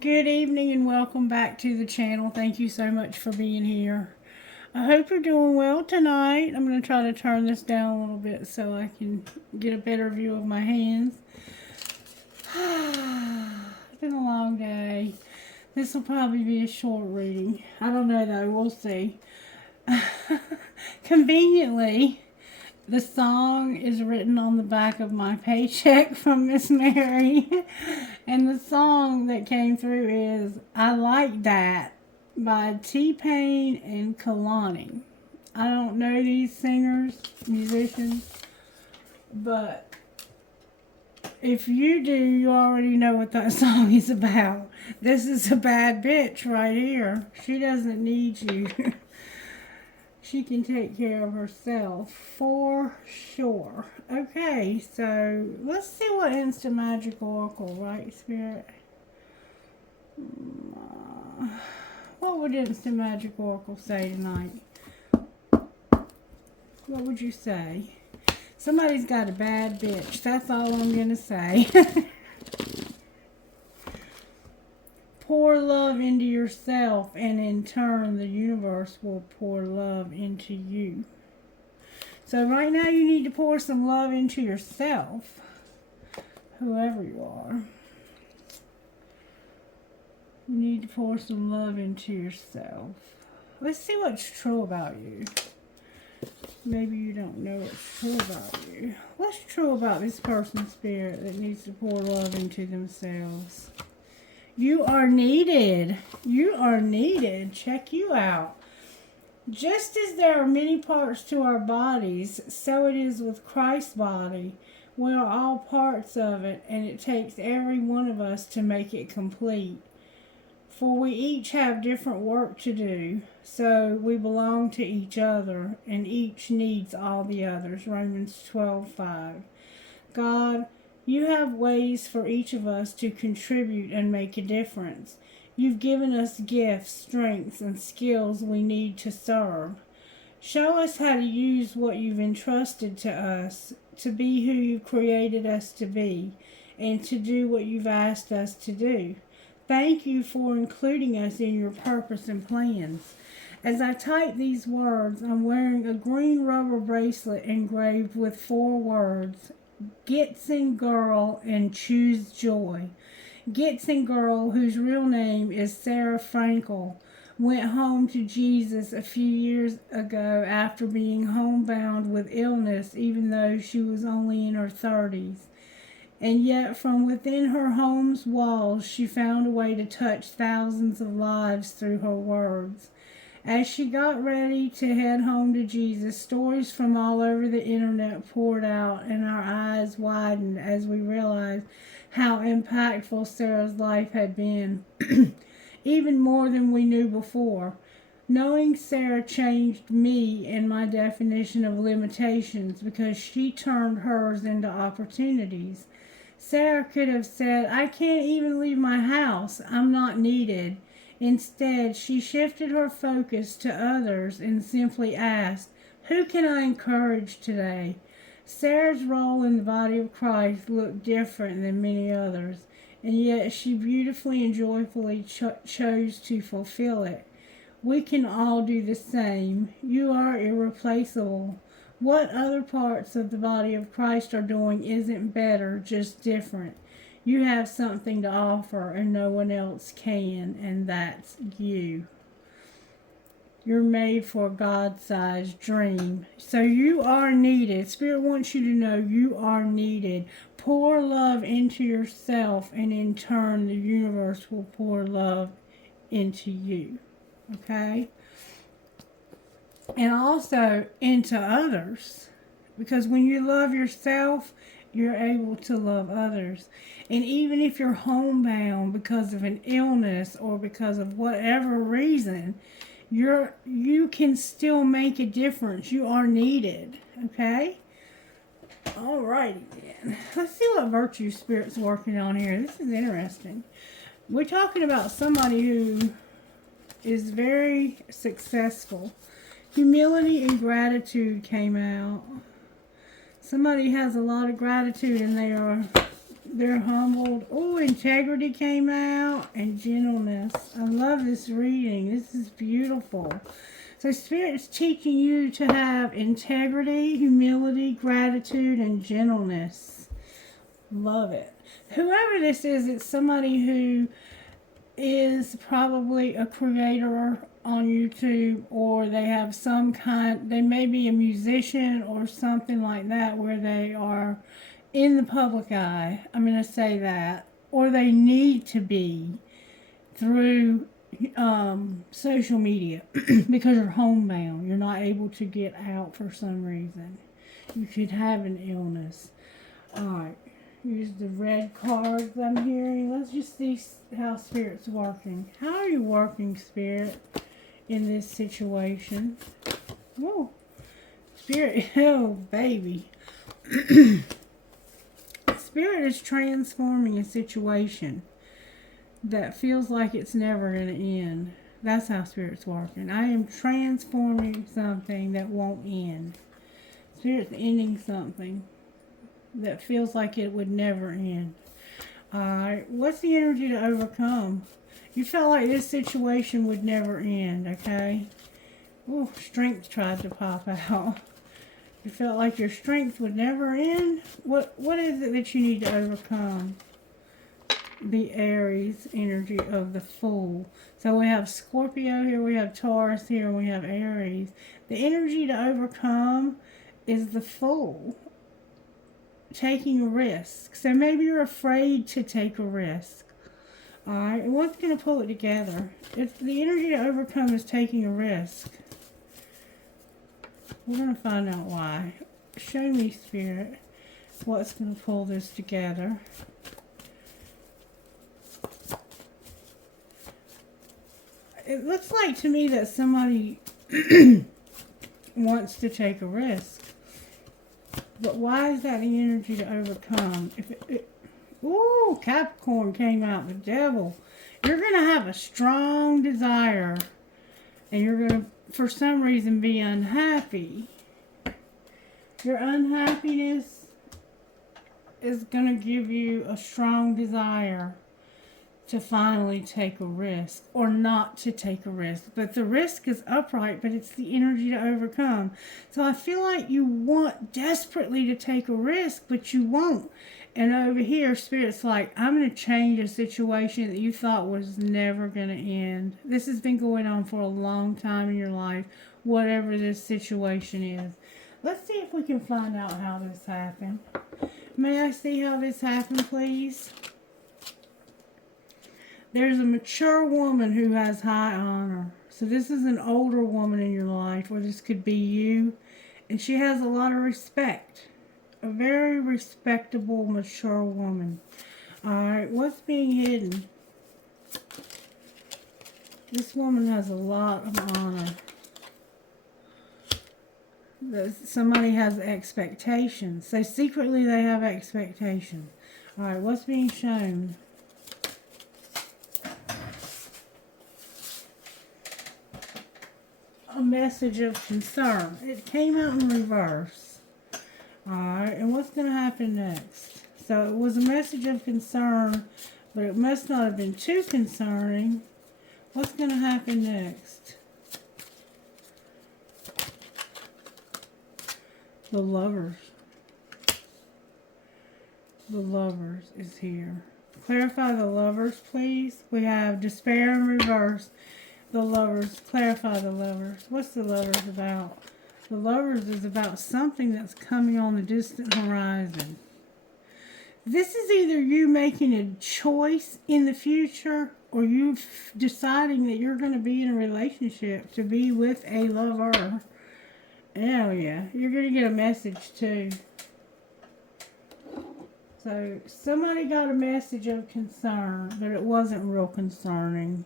Good evening and welcome back to the channel. Thank you so much for being here. I hope you're doing well tonight. I'm going to try to turn this down a little bit so I can get a better view of my hands. It's been a long day. This will probably be a short reading. I don't know though. We'll see. Conveniently, the song is written on the back of my paycheck from Miss Mary. And the song that came through is I Like That by T-Pain and Kalani. I don't know these singers, musicians, but if you do, you already know what that song is about. This is a bad bitch right here. She doesn't need you. She can take care of herself for sure. Okay, so let's see what Instant Magic Oracle, right, Spirit? What would Instant Magic Oracle say tonight? What would you say? Somebody's got a bad bitch. That's all I'm going to say. Pour love into yourself, and in turn, the universe will pour love into you. So right now, you need to pour some love into yourself, whoever you are. You need to pour some love into yourself. Let's see what's true about you. Maybe you don't know what's true about you. What's true about this person's spirit that needs to pour love into themselves? You are needed. You are needed. Check you out. Just as there are many parts to our bodies, so it is with Christ's body. We are all parts of it, and it takes every one of us to make it complete. For we each have different work to do, so we belong to each other, and each needs all the others. Romans 12:5. God, you have ways for each of us to contribute and make a difference. You've given us gifts, strengths, and skills we need to serve. Show us how to use what you've entrusted to us to be who you created us to be and to do what you've asked us to do. Thank you for including us in your purpose and plans. As I type these words, I'm wearing a green rubber bracelet engraved with 4 words: Gitsin Girl and Choose Joy. Gitsin Girl, whose real name is Sarah Frankel, went home to Jesus a few years ago after being homebound with illness, even though she was only in her 30s. And yet from within her home's walls, she found a way to touch thousands of lives through her words. As she got ready to head home to Jesus, stories from all over the internet poured out, and our eyes widened as we realized how impactful Sarah's life had been, even more than we knew before. Knowing Sarah changed me and my definition of limitations because she turned hers into opportunities. Sarah could have said, I can't even leave my house. I'm not needed. Instead, she shifted her focus to others and simply asked, who can I encourage today? Sarah's role in the body of Christ looked different than many others, and yet she beautifully and joyfully chose to fulfill it. We can all do the same. You are irreplaceable. What other parts of the body of Christ are doing isn't better, just different. You have something to offer and no one else can, and that's you. You're made for a God-sized dream. So you are needed. Spirit wants you to know you are needed. Pour love into yourself, and in turn, the universe will pour love into you. Okay? And also into others. Because when you love yourself, you're able to love others. And even if you're homebound because of an illness or because of whatever reason, you can still make a difference. You are needed. Okay? Alrighty then. Let's see what virtue spirit's working on here. This is interesting. We're talking about somebody who is very successful. Humility and gratitude came out. Somebody has a lot of gratitude and they are They're humbled. Oh, integrity came out and gentleness. I love this reading. This is beautiful. So Spirit's teaching you to have integrity, humility, gratitude, and gentleness. Love it. Whoever this is, it's somebody who is probably a creator on YouTube, or they have some kind, they may be a musician or something like that, where they are in the public eye. I'm going to say that. Or they need to be through social media because you're homebound. You're not able to get out for some reason. You could have an illness. Alright. Use the red cards I'm hearing. Let's just see how Spirit's working. How are you working, Spirit, in this situation? Whoa. Spirit, oh, baby. Spirit is transforming a situation that feels like it's never going to end. That's how Spirit's working. I am transforming something that won't end. Spirit's ending something that feels like it would never end. Alright, what's the energy to overcome? You felt like this situation would never end, okay? Ooh, strength tried to pop out. You felt like your strength would never end? What is it that you need to overcome? The Aries energy of the Fool. So we have Scorpio here, we have Taurus here, and we have Aries. The energy to overcome is the Fool. Taking a risk. So maybe you're afraid to take a risk. Alright, and what's going to pull it together? It's the energy to overcome is taking a risk. We're going to find out why. Show me, Spirit, what's going to pull this together. It looks like to me that somebody wants to take a risk. But why is that the energy to overcome? Ooh, Capricorn came out, the devil. You're going to have a strong desire. And you're going to, for some reason, be unhappy. Your unhappiness is going to give you a strong desire to finally take a risk, or not to take a risk. But the risk is upright, but it's the energy to overcome. So I feel like you want desperately to take a risk, but you won't. And over here, Spirit's like, I'm going to change a situation that you thought was never going to end. This has been going on for a long time in your life, whatever this situation is. Let's see if we can find out how this happened. May I see how this happened, please? There's a mature woman who has high honor. So this is an older woman in your life, or this could be you. And she has a lot of respect. A very respectable, mature woman. Alright, what's being hidden? This woman has a lot of honor. Somebody has expectations. So secretly they have expectations. Alright, what's being shown? A message of concern. It came out in reverse. Alright, and what's going to happen next? So it was a message of concern, but it must not have been too concerning. What's going to happen next? The Lovers. The Lovers is here. Clarify the Lovers, please. We have despair in reverse. The Lovers. Clarify the Lovers. What's the Lovers about? The Lovers is about something that's coming on the distant horizon. This is either you making a choice in the future, or you deciding that you're going to be in a relationship, to be with a lover. Oh yeah, you're going to get a message too. So somebody got a message of concern, but it wasn't real concerning.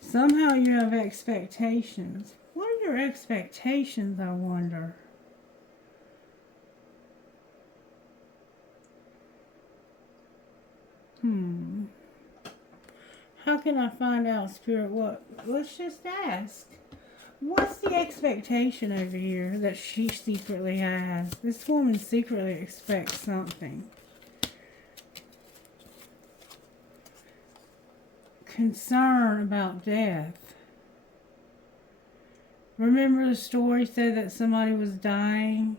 Somehow you have expectations. What are your expectations, I wonder? How can I find out, Spirit? What? Let's just ask. What's the expectation over here that she secretly has? This woman secretly expects something. concern about death. Remember the story said that somebody was dying?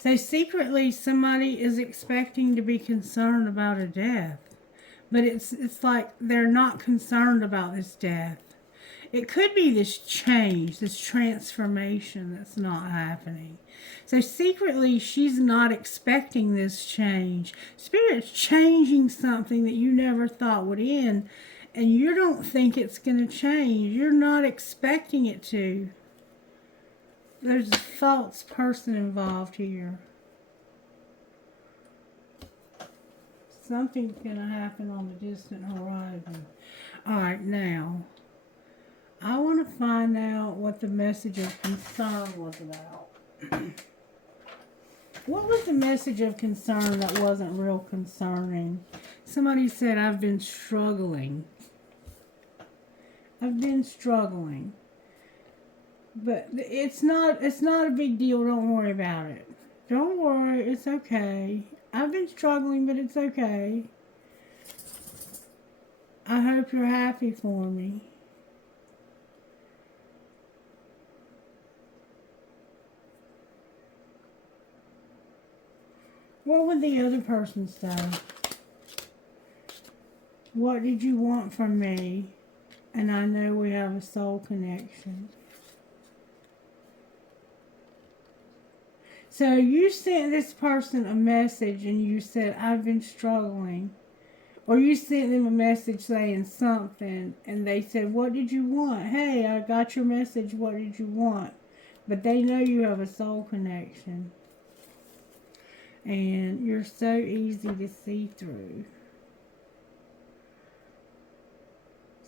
So secretly somebody is expecting to be concerned about a death. But it's like they're not concerned about this death. It could be this change, this transformation that's not happening. So secretly, she's not expecting this change. Spirit's changing something that you never thought would end, and you don't think it's going to change. You're not expecting it to. There's a false person involved here. Something's going to happen on the distant horizon. All right, now, I want to find out what the message of concern was about. What was the message of concern that wasn't real concerning? Somebody said, I've been struggling. I've been struggling. But it's not a big deal. Don't worry about it. Don't worry. It's okay. I've been struggling, but it's okay. I hope you're happy for me. What would the other person say? What did you want from me? And I know we have a soul connection. So you sent this person a message and you said, I've been struggling. Or you sent them a message saying something and they said, what did you want? Hey, I got your message. What did you want? But they know you have a soul connection. And you're so easy to see through.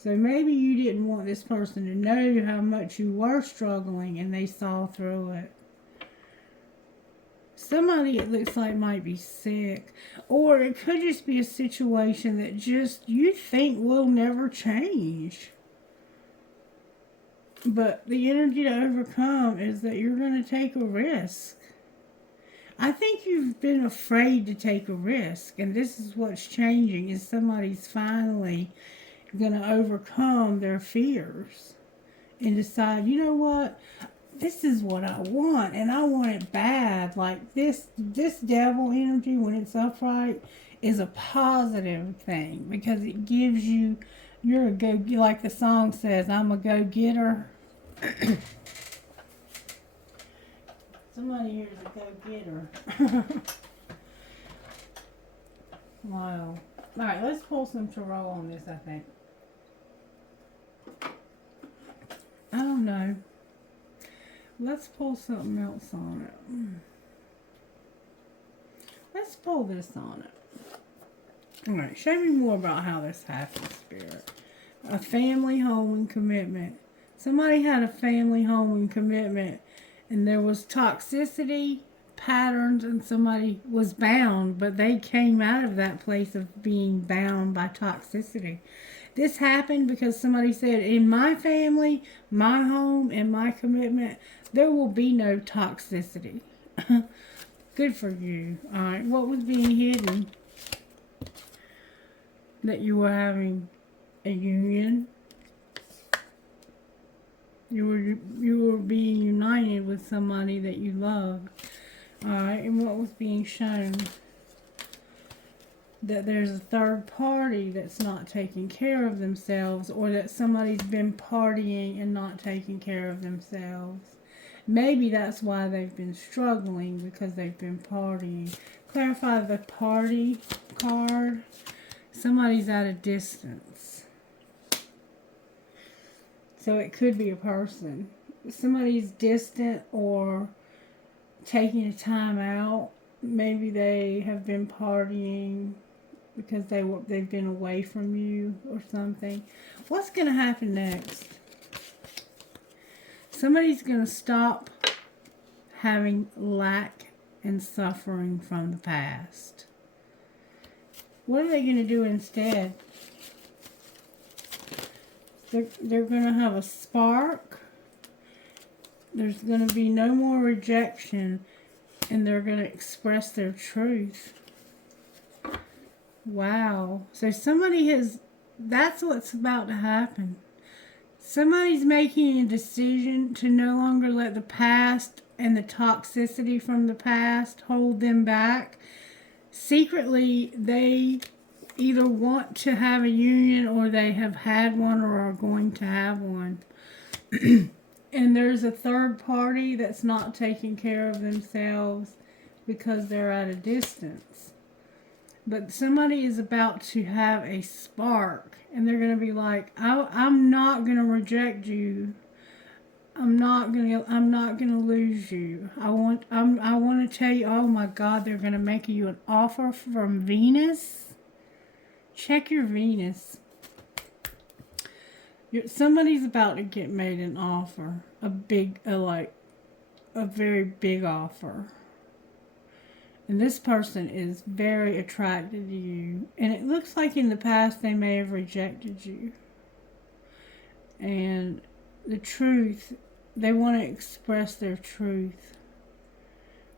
So maybe you didn't want this person to know how much you were struggling and they saw through it. Somebody, it looks like, might be sick. Or it could just be a situation that just you think will never change. But the energy to overcome is that you're going to take a risk. I think you've been afraid to take a risk. And this is what's changing, is somebody's finally going to overcome their fears. And decide, you know what? This is what I want, and I want it bad. Like this devil energy, when it's upright, is a positive thing because it gives you, you're a go, like the song says, I'm a go-getter. Somebody here is a go-getter. Wow. All right, let's pull some tarot on this, I think. I don't know. Let's pull something else on it. Let's pull this on it. Alright, show me more about how this happens, Spirit. A family, home, and commitment. Somebody had a family, home, and commitment, and there was toxicity, patterns, and somebody was bound, but they came out of that place of being bound by toxicity. This happened because somebody said, in my family, my home, and my commitment, there will be no toxicity. Good for you. All right, what was being hidden? That you were having a union. You were being united with somebody that you loved. All right, and what was being shown? That there's a third party that's not taking care of themselves, or that somebody's been partying and not taking care of themselves. Maybe that's why they've been struggling, because they've been partying. Clarify the party card. Somebody's at a distance. So it could be a person. Somebody's distant or taking a time out. Maybe they have been partying because they've been away from you or something. What's going to happen next? Somebody's going to stop having lack and suffering from the past. What are they going to do instead? They're going to have a spark. There's going to be no more rejection, and they're going to express their truth. Wow. So somebody has, that's what's about to happen. Somebody's making a decision to no longer let the past and the toxicity from the past hold them back. Secretly, they either want to have a union or they have had one or are going to have one. And there's a third party that's not taking care of themselves because they're at a distance. But somebody is about to have a spark, and they're going to be like, I'm not going to reject you. I'm not gonna lose you. I want to tell you, oh my God, they're gonna make you an offer from Venus. Check your Venus. Somebody's about to get made an offer, a very big offer. And this person is very attracted to you. And it looks like in the past they may have rejected you. And the truth, they want to express their truth.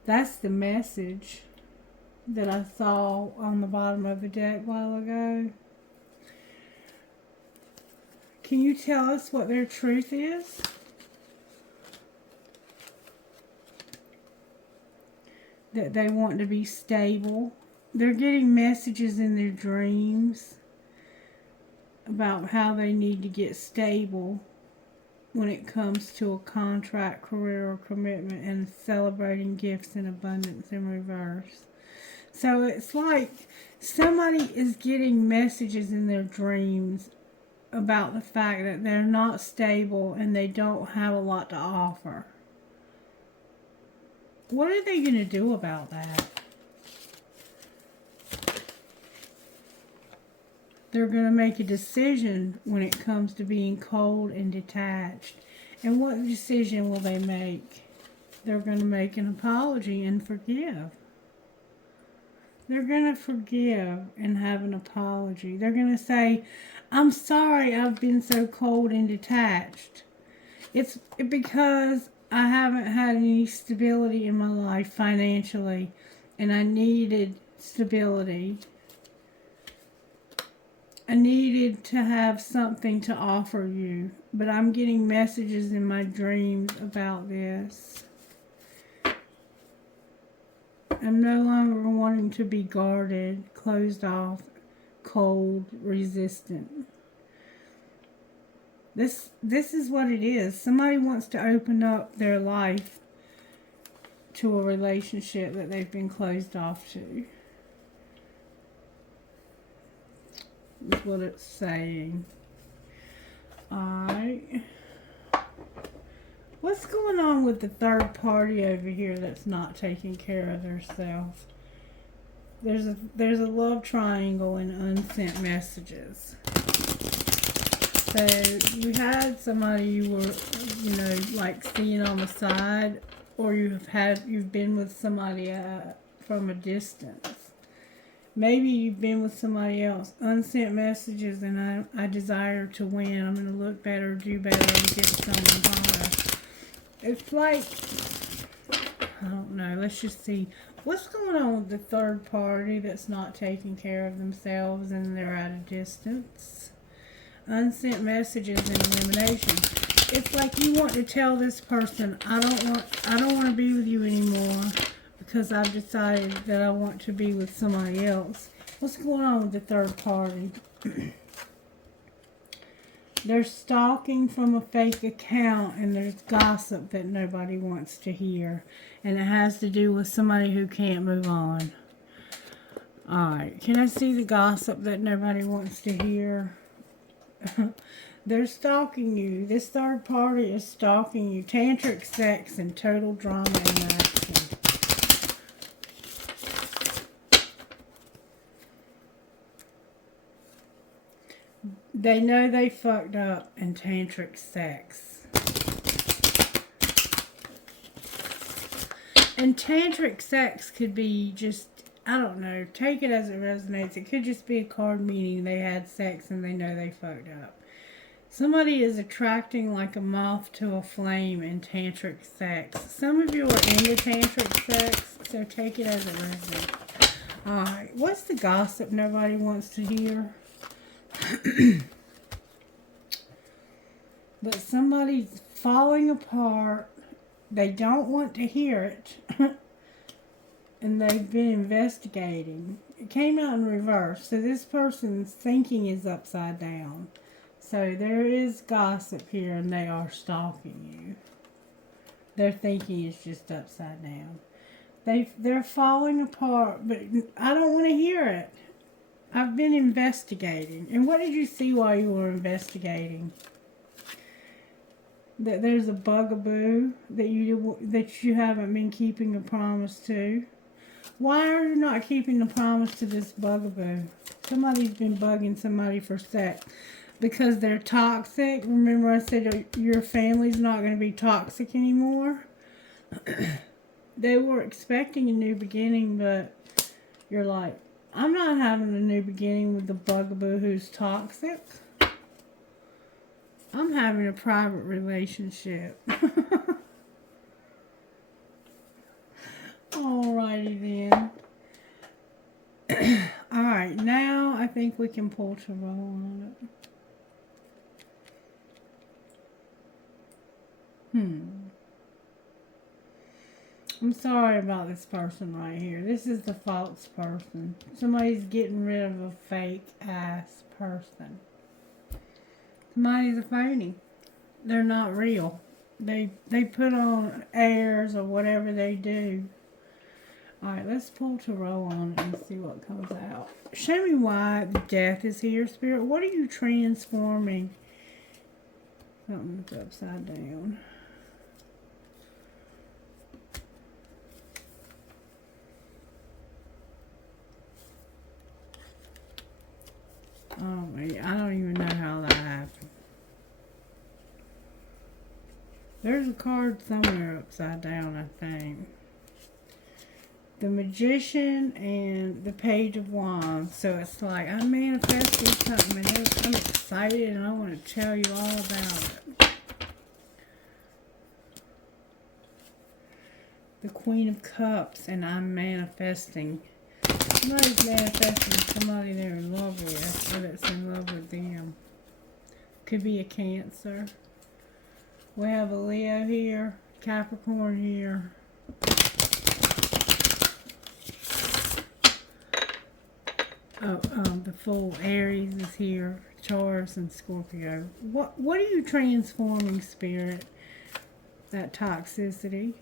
That's the message that I saw on the bottom of the deck a while ago. Can you tell us what their truth is? That they want to be stable. They're getting messages in their dreams about how they need to get stable when it comes to a contract, career, or commitment, and celebrating gifts and abundance in reverse. So it's like somebody is getting messages in their dreams about the fact that they're not stable and they don't have a lot to offer. What are they going to do about that? They're going to make a decision when it comes to being cold and detached. And what decision will they make? They're going to make an apology and forgive. They're going to forgive and have an apology. They're going to say, I'm sorry I've been so cold and detached. It's because I haven't had any stability in my life financially, and I needed stability. I needed to have something to offer you, but I'm getting messages in my dreams about this. I'm no longer wanting to be guarded, closed off, cold, resistant. This is what it is. Somebody wants to open up their life to a relationship that they've been closed off to. Is what it's saying. Alright. What's going on with the third party over here that's not taking care of themselves? There's a love triangle in unsent messages. So you had somebody you were, like seeing on the side, or you've been with somebody from a distance. Maybe you've been with somebody else. Unsent messages, and I desire to win. I'm going to look better, do better, and get someone higher. It's like, I don't know. Let's just see. What's going on with the third party that's not taking care of themselves and they're at a distance? Unsent messages and elimination. It's like you want to tell this person, I don't want to be with you anymore, because I've decided that I want to be with somebody else. What's going on with the third party? They're stalking from a fake account, and there's gossip that nobody wants to hear. And it has to do with somebody who can't move on. Alright, can I see the gossip that nobody wants to hear? They're stalking you. This third party is stalking you. Tantric sex and total drama and action. They know they fucked up in tantric sex. And tantric sex could be just, I don't know, take it as it resonates. It could just be a card meaning they had sex and they know they fucked up. Somebody is attracting like a moth to a flame in tantric sex. Some of you are into tantric sex, so take it as it resonates. Alright, what's the gossip nobody wants to hear? That somebody's falling apart. They don't want to hear it. And they've been investigating. It came out in reverse. So this person's thinking is upside down. So there is gossip here and they are stalking you. Their thinking is just upside down. They're falling apart, but I don't want to hear it. I've been investigating. And what did you see while you were investigating? That there's a bugaboo that you haven't been keeping a promise to. Why are you not keeping the promise to this bugaboo? Somebody's been bugging somebody for sex. Because they're toxic. Remember I said your family's not going to be toxic anymore? They were expecting a new beginning, but you're like, I'm not having a new beginning with the bugaboo who's toxic. I'm having a private relationship. Alrighty then. Alright, now I think we can pull tarot on it. I'm sorry about this person right here. This is the false person. Somebody's getting rid of a fake ass person. Somebody's a phony. They're not real. They put on airs or whatever they do. Alright, let's pull tarot on it and see what comes out. Show me why the death is here, Spirit. What are you transforming? Something's upside down. Oh, I don't even know how that happened. There's a card somewhere upside down, I think. The Magician and the Page of Wands. So it's like I'm manifesting something and I'm excited and I want to tell you all about it. The Queen of Cups and I'm manifesting. Somebody's manifesting somebody they're in love with or that's in love with them. Could be a Cancer. We have a Leo here, Capricorn here. The full Aries is here, Taurus and Scorpio. What are you transforming, Spirit? That toxicity.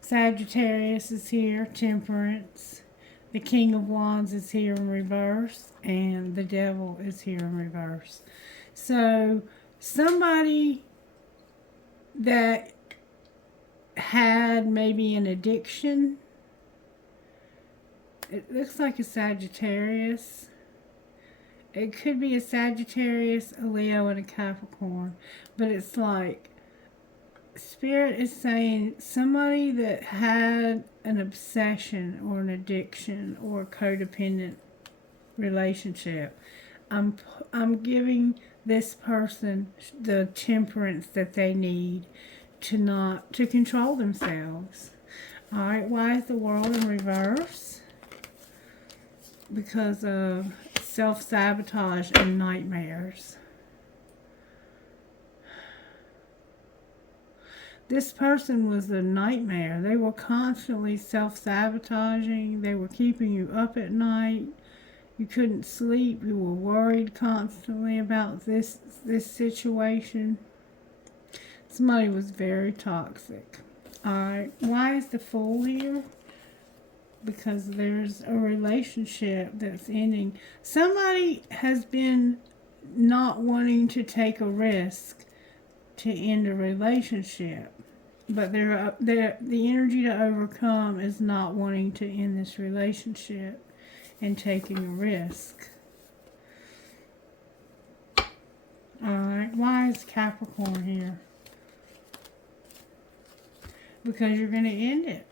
Sagittarius is here, Temperance. The King of Wands is here in reverse, and the Devil is here in reverse. So, somebody that had maybe an addiction. It looks like a Sagittarius. It could be a Sagittarius, a Leo, and a Capricorn. But it's like, Spirit is saying somebody that had an obsession or an addiction or a codependent relationship. I'm giving this person the temperance that they need to control themselves. Alright, why is the World in reverse? Because of self-sabotage and nightmares. This person was a nightmare. They were constantly self-sabotaging. They were keeping you up at night. You couldn't sleep. You were worried constantly about this situation. Somebody was very toxic. Alright, why is the Fool here? Because there's a relationship that's ending. Somebody has been not wanting to take a risk to end a relationship. But the energy to overcome is not wanting to end this relationship and taking a risk. Alright, why is Capricorn here? Because you're going to end it.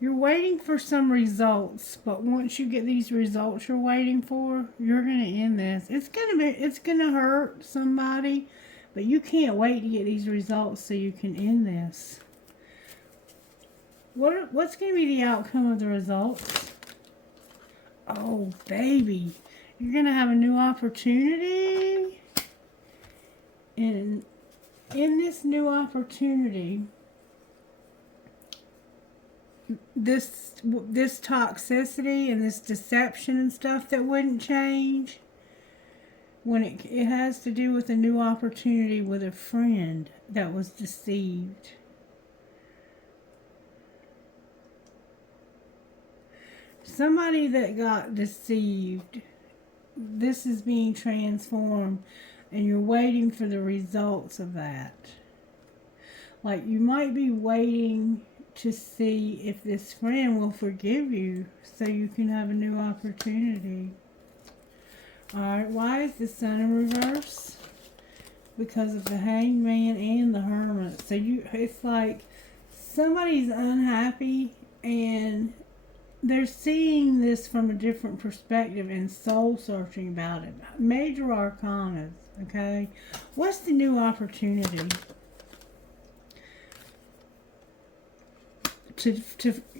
You're waiting for some results, but once you get these results you're waiting for, you're going to end this. It's going to hurt somebody, but you can't wait to get these results so you can end this. What's going to be the outcome of the results? Oh, baby. You're going to have a new opportunity. And in this new opportunity, this toxicity and this deception and stuff that wouldn't change, when it has to do with a new opportunity with a friend that was deceived. Somebody that got deceived, this is being transformed, and you're waiting for the results of that. Like, you might be waiting to see if this friend will forgive you so you can have a new opportunity. Alright, why is the Sun in reverse? Because of the Hanged Man and the Hermit. So it's like somebody's unhappy and they're seeing this from a different perspective and soul searching about it. Major arcanas, okay? What's the new opportunity?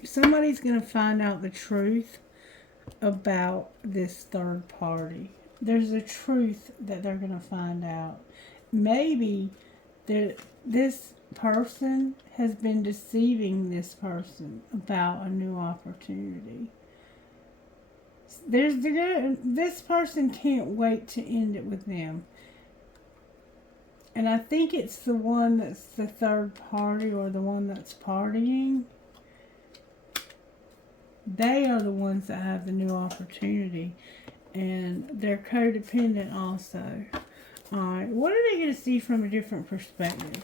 Somebody's going to find out the truth about this third party. There's a truth that they're going to find out. Maybe this person has been deceiving this person about a new opportunity. This person can't wait to end it with them. And I think it's the one that's the third party or the one that's partying. They are the ones that have the new opportunity. And they're codependent also. Alright, what are they going to see from a different perspective?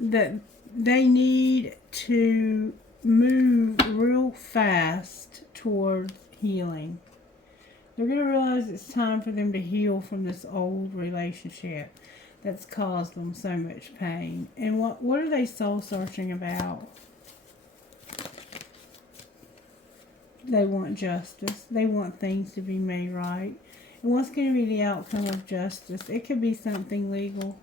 That they need to move real fast towards healing. They're going to realize it's time for them to heal from this old relationship that's caused them so much pain. And what are they soul searching about? They want justice. They want things to be made right. And what's going to be the outcome of justice? It could be something legal.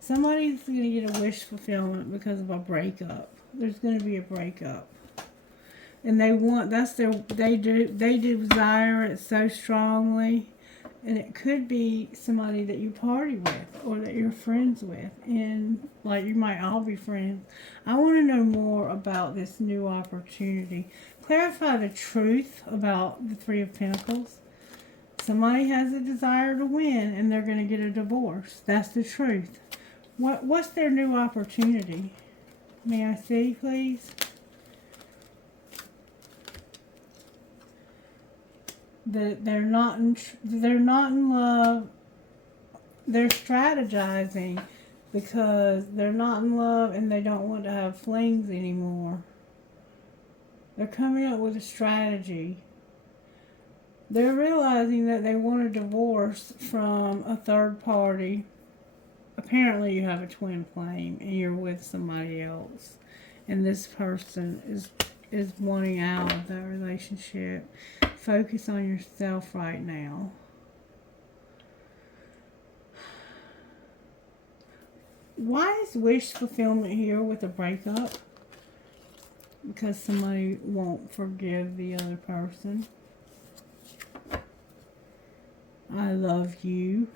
Somebody's going to get a wish fulfillment because of a breakup. There's going to be a breakup. And they desire it so strongly. And it could be somebody that you party with or that you're friends with. And like you might all be friends. I want to know more about this new opportunity. Clarify the truth about the Three of Pentacles. Somebody has a desire to win and they're going to get a divorce. That's the truth. What's their new opportunity? May I see, please? They're not in love. They're strategizing because they're not in love and they don't want to have flings anymore. They're coming up with a strategy. They're realizing that they want a divorce from a third party. Apparently you have a twin flame and you're with somebody else. And this person is wanting out of that relationship. Focus on yourself right now. Why is wish fulfillment here with a breakup? Because somebody won't forgive the other person. I love you.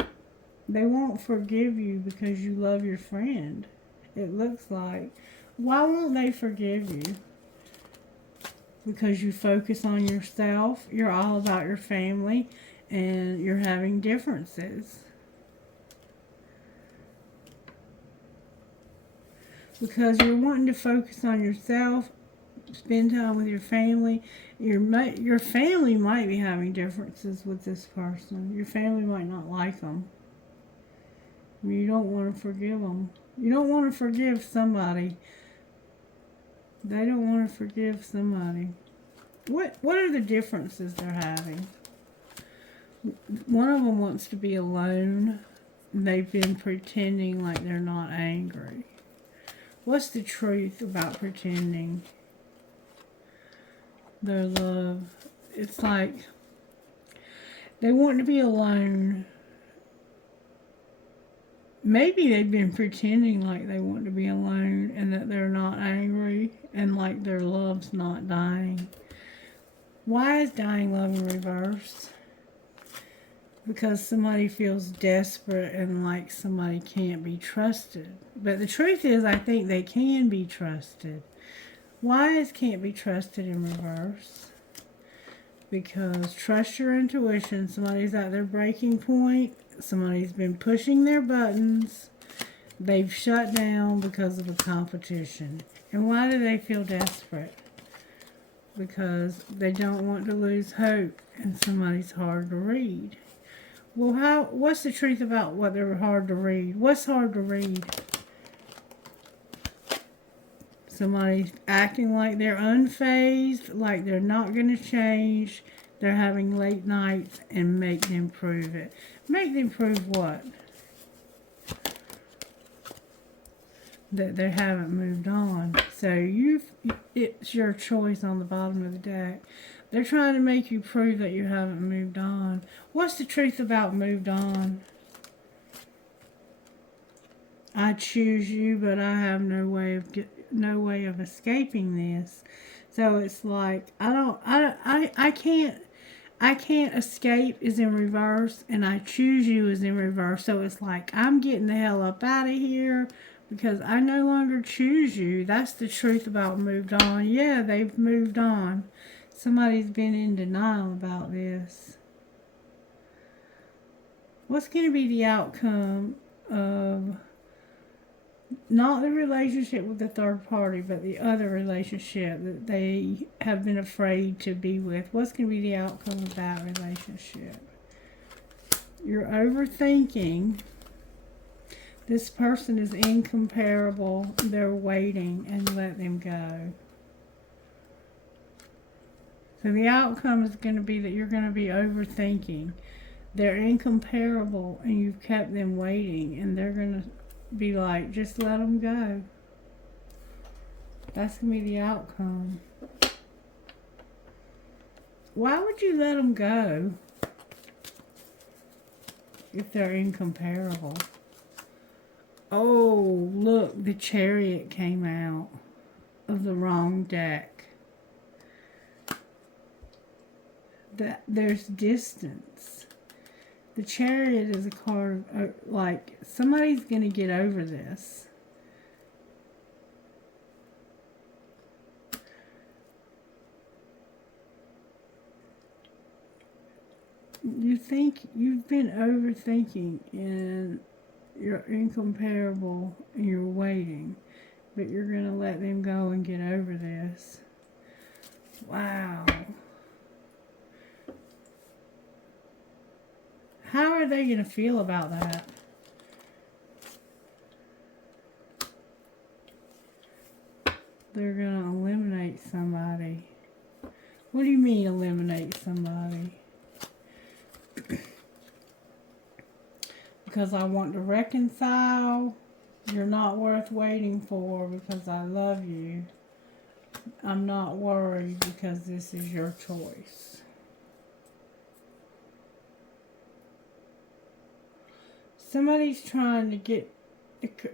They won't forgive you because you love your friend. It looks like. Why won't they forgive you? Because you focus on yourself. You're all about your family. And you're having differences. Because you're wanting to focus on yourself. Spend time with your family. Your family might be having differences with this person. Your family might not like them. You don't want to forgive them. You don't want to forgive somebody. They don't want to forgive somebody. What are the differences they're having? One of them wants to be alone. They've been pretending like they're not angry. What's the truth about pretending? Their love. It's like they want to be alone. maybe they've been pretending like they want to be alone and that they're not angry and like their love's not dying. Why is dying love in reverse? Because somebody feels desperate and like somebody can't be trusted. But the truth is, I think they can be trusted. Why is can't be trusted in reverse? Because trust your intuition. Somebody's at their breaking point. Somebody's been pushing their buttons. They've shut down because of a competition. And why do they feel desperate? Because they don't want to lose hope and somebody's hard to read. Well, what's the truth about what they're hard to read? What's hard to read? Somebody's acting like they're unfazed, like they're not going to change. They're having late nights and make them prove it. Make them prove what? That they haven't moved on. So it's your choice on the bottom of the deck. They're trying to make you prove that you haven't moved on. What's the truth about moved on? I choose you, but I have no way of escaping this. So it's like I can't escape is in reverse, and I choose you is in reverse. So it's like I'm getting the hell up out of here because I no longer choose you. That's the truth about moved on. Yeah, they've moved on. Somebody's been in denial about this. What's going to be the outcome of not the relationship with the third party, but the other relationship that they have been afraid to be with? What's going to be the outcome of that relationship? You're overthinking. This person is incomparable. They're waiting, and let them go. So the outcome is going to be that you're going to be overthinking. They're incomparable, and you've kept them waiting, and they're going to be like, just let them go. That's going to be the outcome. Why would you let them go if they're incomparable? Oh, look, the Chariot came out of the wrong deck. There's distance. The Chariot is a card of, like, somebody's going to get over this. You think you've been overthinking and you're incomparable and you're waiting, but you're going to let them go and get over this. Wow. How are they going to feel about that? They're going to eliminate somebody. What do you mean eliminate somebody? Because I want to reconcile. You're not worth waiting for because I love you. I'm not worried because this is your choice. Somebody's trying to get,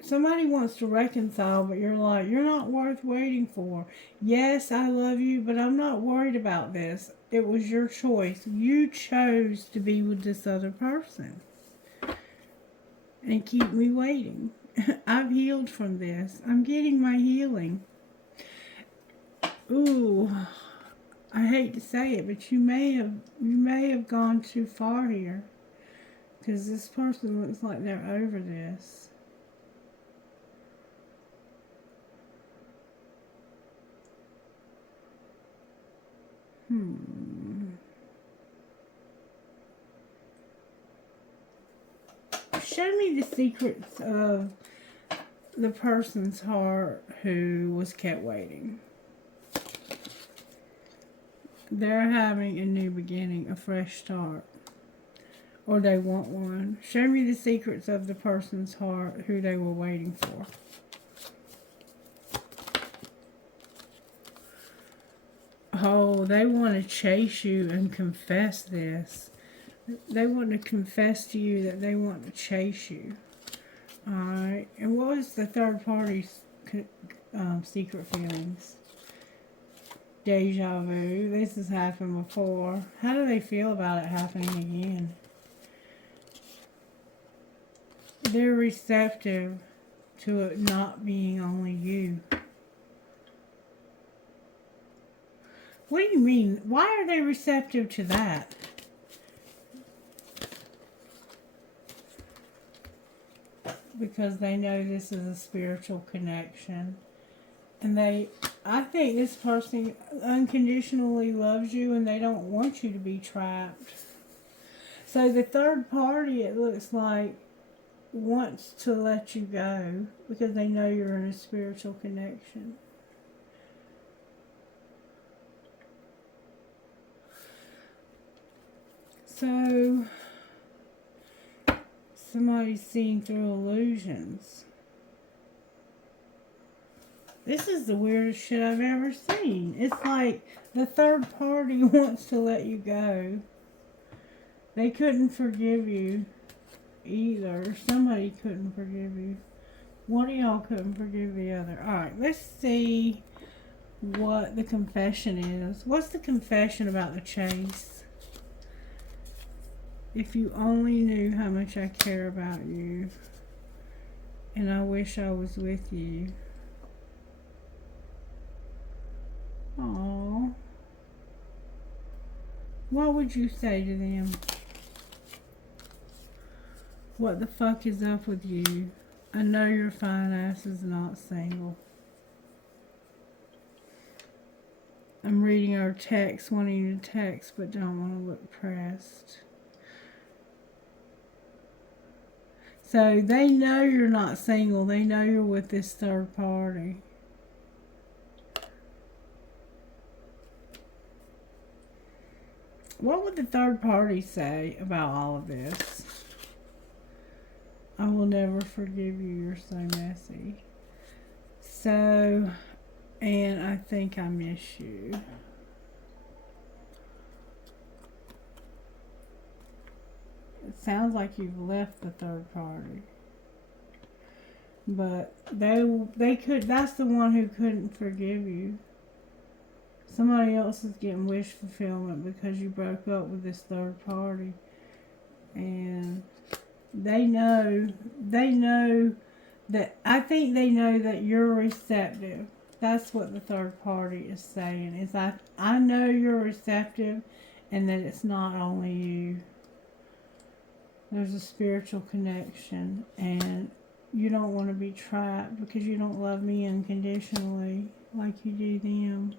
somebody wants to reconcile, but you're like, you're not worth waiting for. Yes, I love you, but I'm not worried about this. It was your choice. You chose to be with this other person and keep me waiting. I've healed from this. I'm getting my healing. Ooh, I hate to say it, but you may have gone too far here. Because this person looks like they're over this. Show me the secrets of the person's heart who was kept waiting. They're having a new beginning, a fresh start. Or they want one. Show me the secrets of the person's heart who they were waiting for. Oh, they want to chase you and confess this. They want to confess to you that they want to chase you. Alright. And what was the third party's secret feelings? Deja vu. This has happened before. How do they feel about it happening again? They're receptive to it not being only you. What do you mean? Why are they receptive to that? Because they know this is a spiritual connection. And I think this person unconditionally loves you and they don't want you to be trapped. So the third party, it looks like, wants to let you go because they know you're in a spiritual connection. So somebody's seeing through illusions. This is the weirdest shit I've ever seen. It's like the third party wants to let you go. They couldn't forgive you either. Somebody couldn't forgive you. One of y'all couldn't forgive the other. Alright, let's see what the confession is. What's the confession about the chase? If you only knew how much I care about you, and I wish I was with you. Aww. What would you say to them? What the fuck is up with you? I know your fine ass is not single. I'm reading our text, wanting you to text, but don't want to look pressed. So they know you're not single. They know you're with this third party. What would the third party say about all of this? I will never forgive you. You're so messy. So, and I think I miss you. It sounds like you've left the third party. But they could, that's the one who couldn't forgive you. Somebody else is getting wish fulfillment because you broke up with this third party. And they know that, I think they know that you're receptive. That's what the third party is saying. Is I know you're receptive and that it's not only you. There's a spiritual connection and you don't want to be trapped because you don't love me unconditionally like you do them.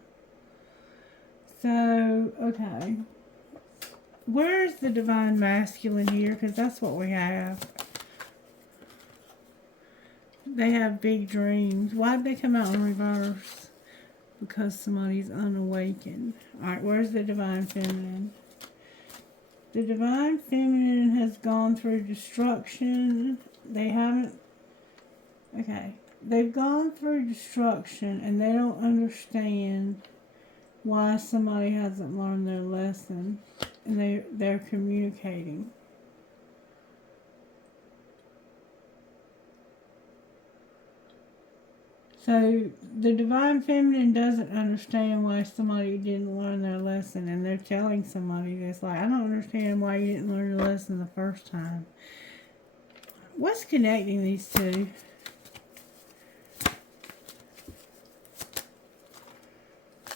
So, okay. Where's the divine masculine here? Because that's what we have. They have big dreams. Why'd they come out in reverse? Because somebody's unawakened. Alright, where's the divine feminine? The divine feminine has gone through destruction. They haven't... Okay. They've gone through destruction and they don't understand why somebody hasn't learned their lesson. And they're communicating. So the divine feminine doesn't understand why somebody didn't learn their lesson, and they're telling somebody this, like, I don't understand why you didn't learn your lesson the first time. What's connecting these two?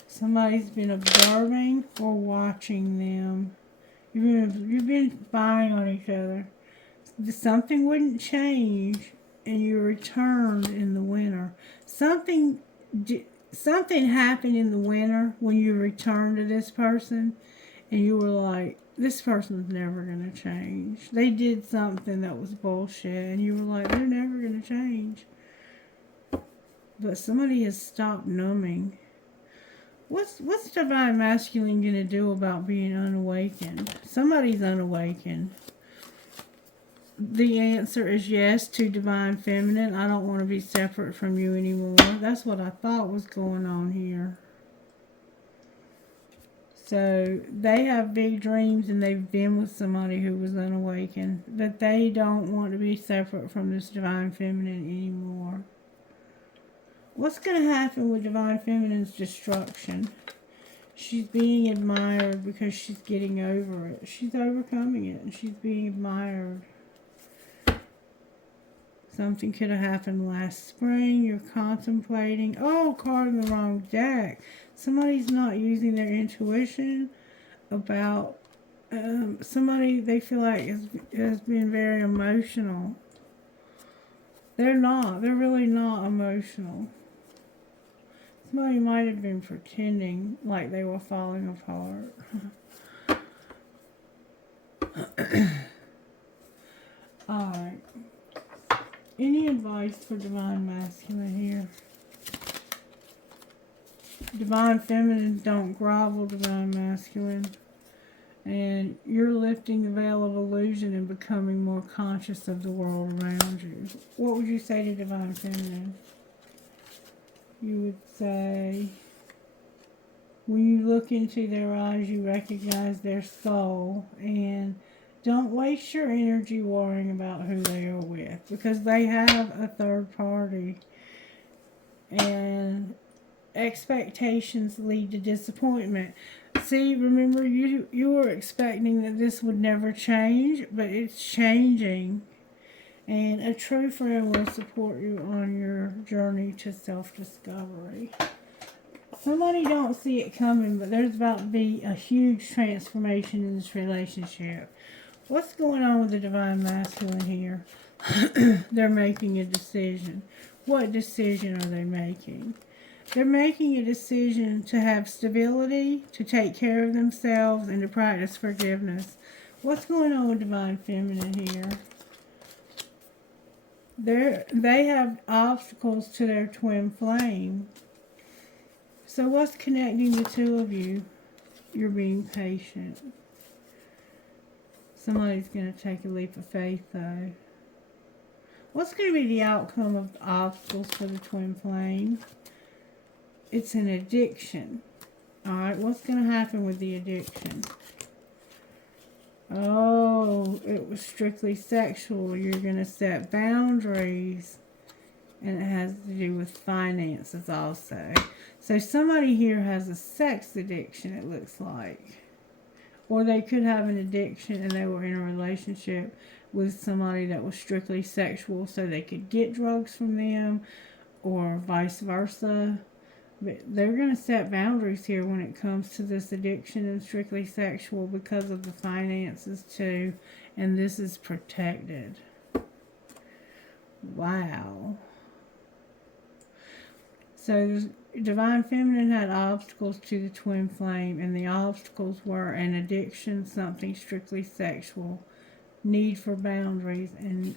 Somebody's been observing or watching them. You've been spying on each other. Something wouldn't change, and you returned in the winter. Something happened in the winter when you returned to this person, and you were like, this person's never going to change. They did something that was bullshit, and you were like, they're never going to change. But somebody has stopped numbing. What's divine masculine going to do about being unawakened? Somebody's unawakened. The answer is yes to divine feminine. I don't want to be separate from you anymore. That's what I thought was going on here. So they have big dreams and they've been with somebody who was unawakened. But they don't want to be separate from this divine feminine anymore. What's going to happen with divine feminine's destruction? She's being admired because she's getting over it. She's overcoming it and she's being admired. Something could have happened last spring. You're contemplating. Oh, card in the wrong deck. Somebody's not using their intuition about somebody they feel like has been very emotional. They're not. They're really not emotional. Somebody might have been pretending like they were falling apart. Alright. Any advice for divine masculine here? Divine feminine, don't grovel, divine masculine. And you're lifting the veil of illusion and becoming more conscious of the world around you. What would you say to divine feminine? You would say, when you look into their eyes, you recognize their soul. And don't waste your energy worrying about who they are with, because they have a third party. And expectations lead to disappointment. See, remember, you were expecting that this would never change, but it's changing. And a true friend will support you on your journey to self-discovery. Somebody don't see it coming, but there's about to be a huge transformation in this relationship. What's going on with the divine masculine here? They're making a decision. What decision are they making? They're making a decision to have stability, to take care of themselves, and to practice forgiveness. What's going on with divine feminine here? They have obstacles to their twin flame. So what's connecting the two of you? You're being patient. Somebody's going to take a leap of faith, though. What's going to be the outcome of the obstacles for the twin flame? It's an addiction. Alright, what's going to happen with the addiction? Oh, it was strictly sexual. You're going to set boundaries. And it has to do with finances also. So somebody here has a sex addiction, it looks like. Or they could have an addiction and they were in a relationship with somebody that was strictly sexual so they could get drugs from them, or vice versa. But they're going to set boundaries here when it comes to this addiction and strictly sexual because of the finances too. And this is protected. Wow. So divine feminine had obstacles to the twin flame, and the obstacles were an addiction, something strictly sexual, need for boundaries, and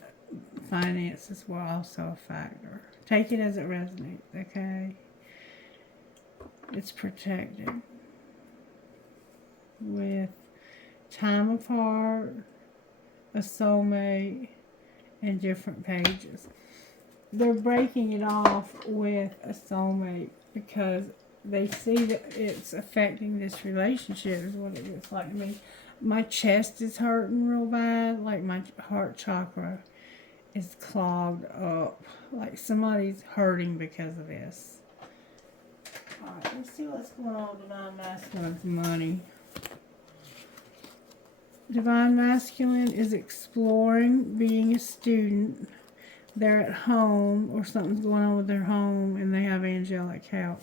finances were also a factor. Take it as it resonates, okay? It's protected. With time apart, a soulmate, and different pages. They're breaking it off with a soulmate because they see that it's affecting this relationship, is what it looks like to me. My chest is hurting real bad, like my heart chakra is clogged up, like somebody's hurting because of this. Alright, let's see what's going on with divine masculine's money. Divine masculine is exploring, being a student. They're at home, or something's going on with their home, and they have angelic help.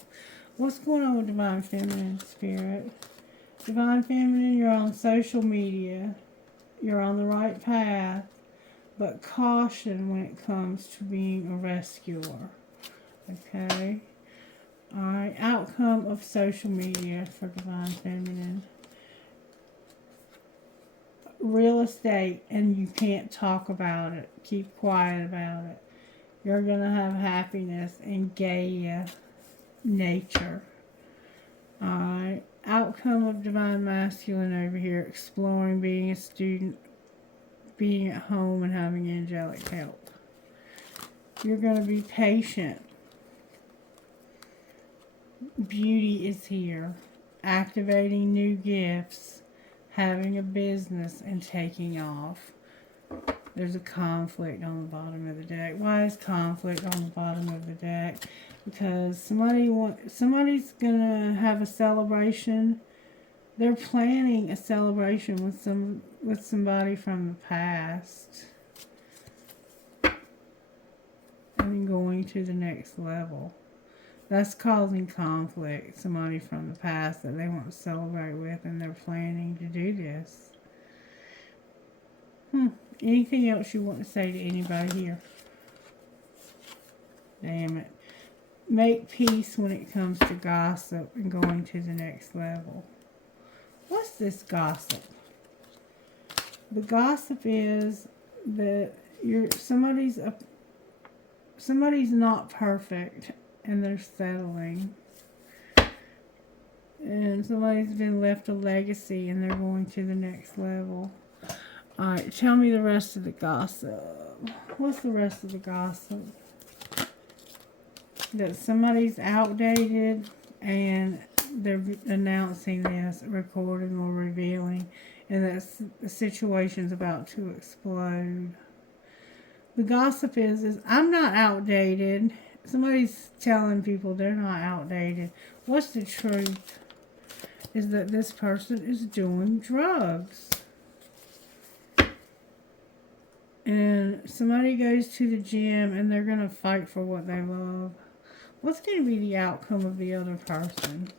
What's going on with divine feminine spirit? Divine feminine, you're on social media. You're on the right path, but caution when it comes to being a rescuer. Okay? Alright, outcome of social media for divine feminine. Real estate, and you can't talk about it. Keep quiet about it. You're going to have happiness and gay nature. Alright, outcome of divine masculine over here. Exploring, being a student, being at home, and having angelic help. You're going to be patient. Beauty is here. activating new gifts, having a business, and taking off. There's a conflict on the bottom of the deck. Why is conflict on the bottom of the deck? Because somebody's gonna have a celebration. They're planning a celebration with somebody from the past, and going to the next level. That's causing conflict. Somebody from the past that they want to celebrate with, and they're planning to do this. Anything else you want to say to anybody here? Damn it. Make peace when it comes to gossip and going to the next level. What's this gossip? The gossip is that somebody's not perfect and they're settling. And somebody's been left a legacy and they're going to the next level. Alright, tell me the rest of the gossip. What's the rest of the gossip? That somebody's outdated and they're announcing this, recording or revealing, and that the situation's about to explode. The gossip is I'm not outdated. Somebody's telling people they're not outdated. What's the truth? Is that this person is doing drugs. And somebody goes to the gym and they're going to fight for what they love. What's going to be the outcome of the other person?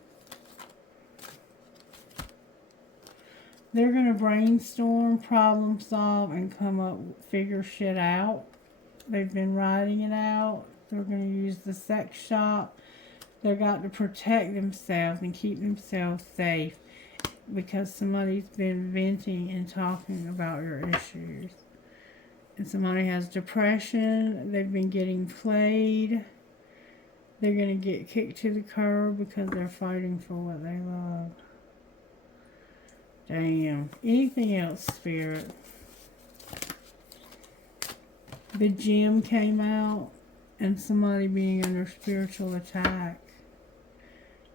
They're going to brainstorm, problem solve, and come up, figure shit out. They've been writing it out. They're going to use the sex shop. They've got to protect themselves and keep themselves safe because somebody's been venting and talking about your issues. And somebody has depression. They've been getting played. They're going to get kicked to the curb because they're fighting for what they love. Damn. Anything else, Spirit? The gem came out and somebody being under spiritual attack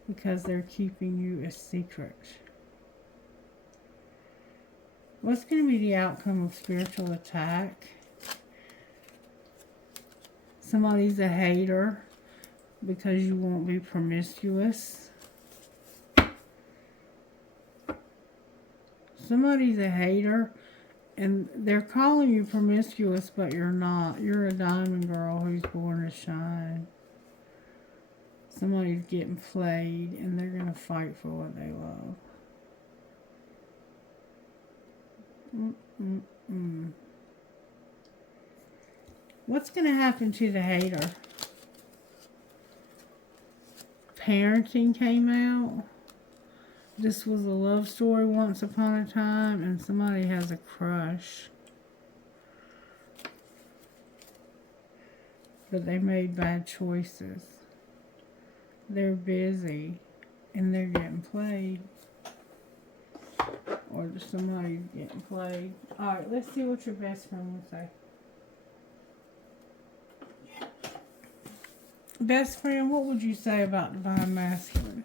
because they're keeping you a secret. What's going to be the outcome of spiritual attack? Somebody's a hater because you won't be promiscuous. Somebody's a hater and they're calling you promiscuous, but you're not. You're a diamond girl who's born to shine. Somebody's getting played and they're going to fight for what they love. What's going to happen to the hater? Parenting came out. This was a love story once upon a time, and somebody has a crush. But they made bad choices. They're busy, and they're getting played. Or somebody's getting played. Alright, let's see what your best friend will say. Best friend, what would you say about Divine Masculine?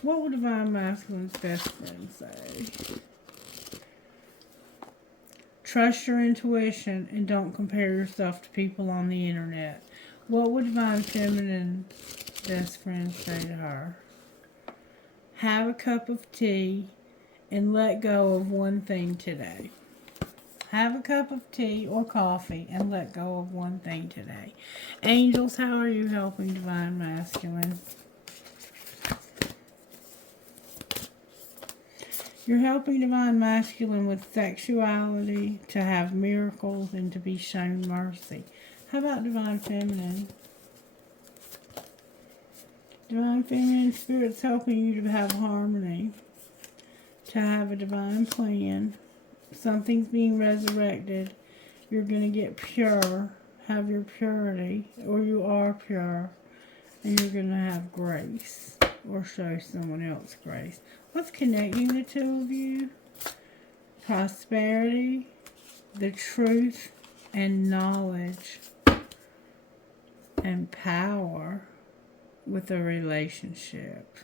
What would Divine Masculine's best friend say? Trust your intuition and don't compare yourself to people on the internet. What would Divine Feminine's best friend say to her? Have a cup of tea and let go of one thing today. Have a cup of tea or coffee and let go of one thing today. Angels, how are you helping Divine Masculine? You're helping Divine Masculine with sexuality, to have miracles, and to be shown mercy. How about Divine Feminine? Divine Feminine Spirit's helping you to have harmony, to have a divine plan. Something's being resurrected. You're going to get pure, have your purity, or you are pure, and you're going to have grace, or show someone else grace. What's connecting the two of you? Prosperity, the truth, and knowledge, and power with a relationship.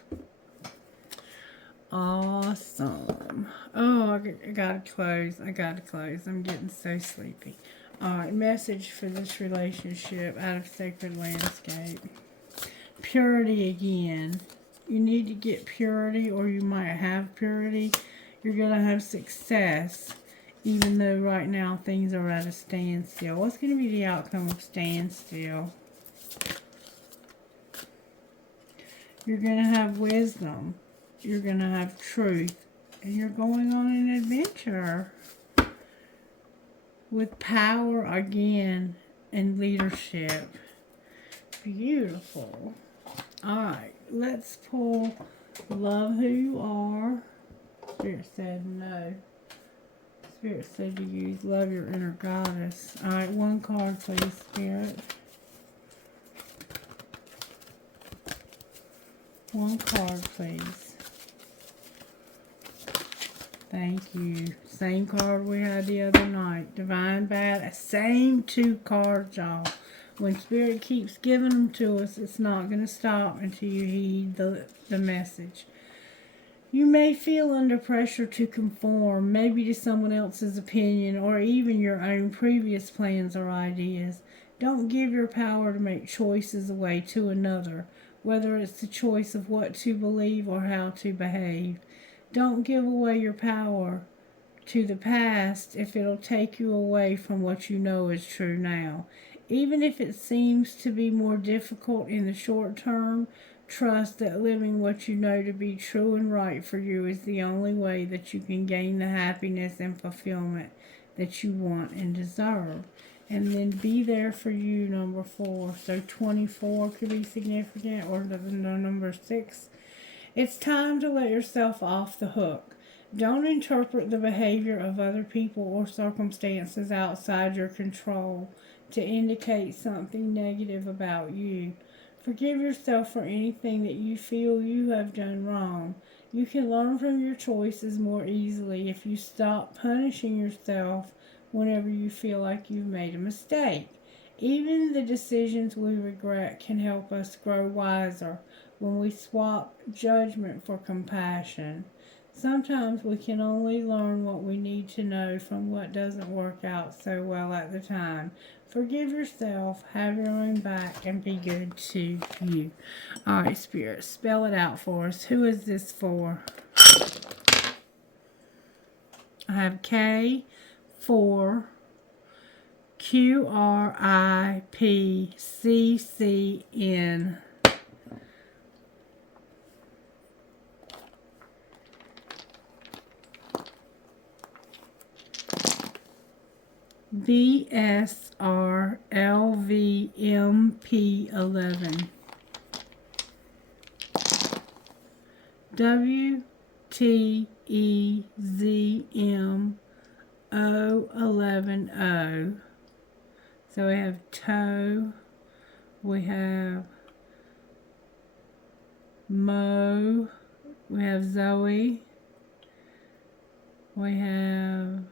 Awesome. Oh, I gotta close. I gotta close. I'm getting so sleepy. Alright, message for this relationship out of Sacred Landscape. Purity again. You need to get purity, or you might have purity. You're going to have success, even though right now things are at a standstill. What's going to be the outcome of standstill? You're going to have wisdom. You're going to have truth. And you're going on an adventure with power again and leadership. Beautiful. Alright, let's pull Love Who You Are. Spirit said no. Spirit said to use Love Your Inner Goddess. Alright, one card please, Spirit. One card please. Thank you. Same card we had the other night. Divine Bad. Same two cards, y'all. When Spirit keeps giving them to us, it's not going to stop until you heed the message. You may feel under pressure to conform, maybe to someone else's opinion, or even your own previous plans or ideas. Don't give your power to make choices away to another, whether it's the choice of what to believe or how to behave. Don't give away your power to the past if it'll take you away from what you know is true now. Even if it seems to be more difficult in the short term, trust that living what you know to be true and right for you is the only way that you can gain the happiness and fulfillment that you want and deserve. And then be there for you, number 4. So 24 could be significant, or the number 6. It's time to let yourself off the hook. Don't interpret the behavior of other people or circumstances outside your control to indicate something negative about you. Forgive yourself for anything that you feel you have done wrong. You can learn from your choices more easily if you stop punishing yourself whenever you feel like you've made a mistake. Even the decisions we regret can help us grow wiser when we swap judgment for compassion. Sometimes we can only learn what we need to know from what doesn't work out so well at the time. Forgive yourself, have your own back, and be good to you. Alright, Spirit, spell it out for us. Who is this for? I have K, 4, QRIPCCN. BSRLVMP11. WTEZMO11O. So we have toe, we have Mo, we have Zoe, we have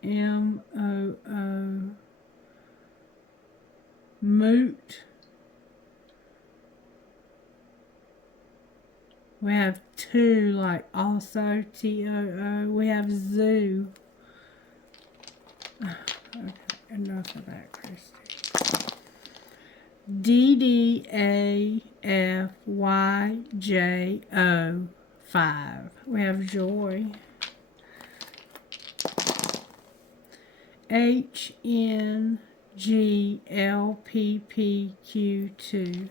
MOO, Moot. We have 2, like also, TOO. We have Zoo. Okay, enough of that, Christy. DDAFYJO 5. We have Joy. HNGLPPQ2.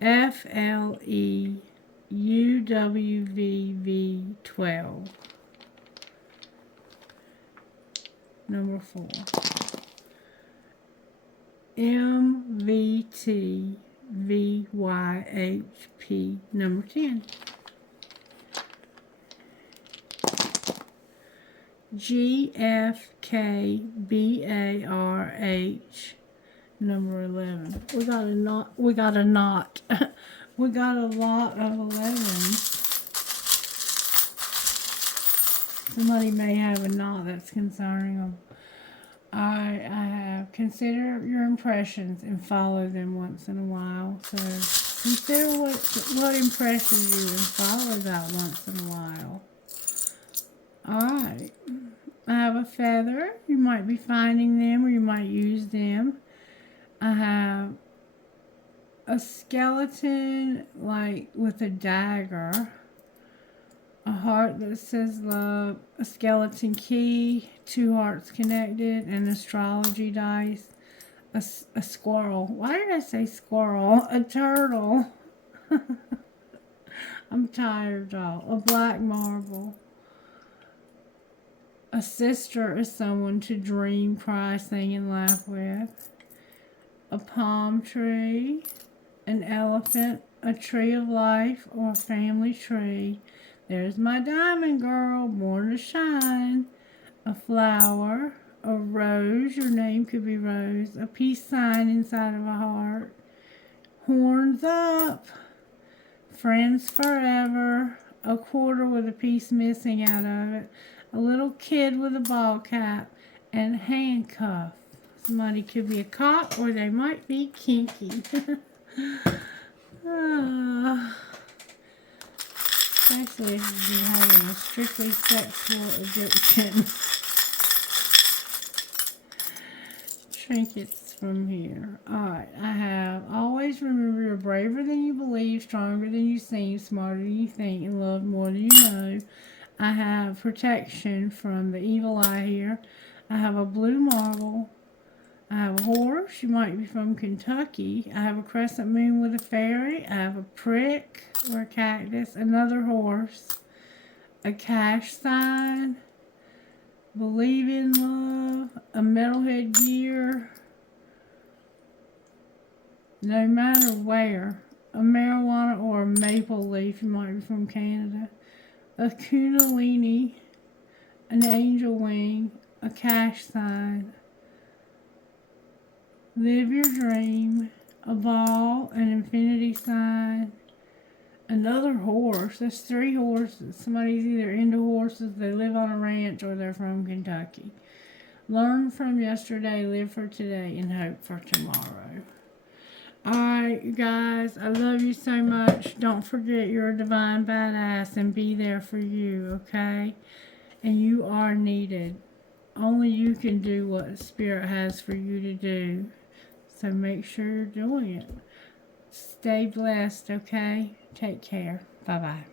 FLEUWVV12. Number 4. MVTVYHP. Number 10. GFKBARH. Number 11. We got a knot. We got a knot. We got a lot of 11s. Somebody may have a knot that's concerning them. I have consider your impressions and follow them once in a while. So consider what impresses you and follow that once in a while. Alright. I have a feather. You might be finding them or you might use them. I have a skeleton like with a dagger. A heart that says love, a skeleton key, 2 hearts connected, an astrology dice, a squirrel. Why did I say squirrel? A turtle. I'm tired, y'all. A black marble. A sister is someone to dream, cry, sing, and laugh with. A palm tree, an elephant, a tree of life, or a family tree. There's my diamond girl, born to shine. A flower, a rose, your name could be Rose. A peace sign inside of a heart. Horns up. Friends forever. A quarter with a piece missing out of it. A little kid with a ball cap. And handcuff. Somebody could be a cop or they might be kinky. Especially if you're having a strictly sexual addiction. Trinkets from here. Alright, I have always remember you're braver than you believe, stronger than you seem, smarter than you think, and loved more than you know. I have protection from the evil eye here. I have a blue marble. I have a horse. You might be from Kentucky. I have a crescent moon with a fairy. I have a prick or a cactus. Another horse. A cash sign. Believe in love. A metalhead gear. No matter where. A marijuana or a maple leaf. You might be from Canada. A kundalini. An angel wing. A cash sign. Live your dream. A ball, an infinity sign. Another horse. There's 3 horses. Somebody's either into horses, they live on a ranch, or they're from Kentucky. Learn from yesterday, live for today, and hope for tomorrow. Alright, you guys, I love you so much. Don't forget you're a divine badass and be there for you, okay? And you are needed. Only you can do what Spirit has for you to do. So make sure you're doing it. Stay blessed, okay? Take care. Bye-bye.